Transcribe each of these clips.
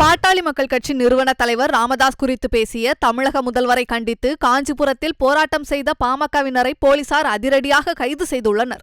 பாட்டாளி மக்கள் கட்சி நிறுவன தலைவர் ராமதாஸ் குறித்து பேசிய தமிழக முதல்வரை கண்டித்து காஞ்சிபுரத்தில் போராட்டம் செய்த பாமகவினரை போலீசார் அதிரடியாக கைது செய்துள்ளனர்.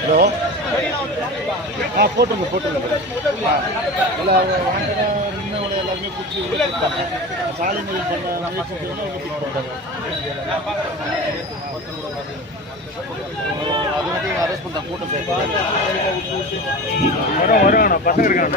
ஹலோ. ஆ போட்டுங்க போட்டுங்க. ஆ. இல்லை இன்னும் எல்லாருமே பிடிச்சி விட்டுருக்காங்க சாலைகள் பண்ண அவங்க மாட்டாங்க அது வந்து அரெஸ்ட் கூட்டம் வரும் வரும் பசங்க இருக்காங்க.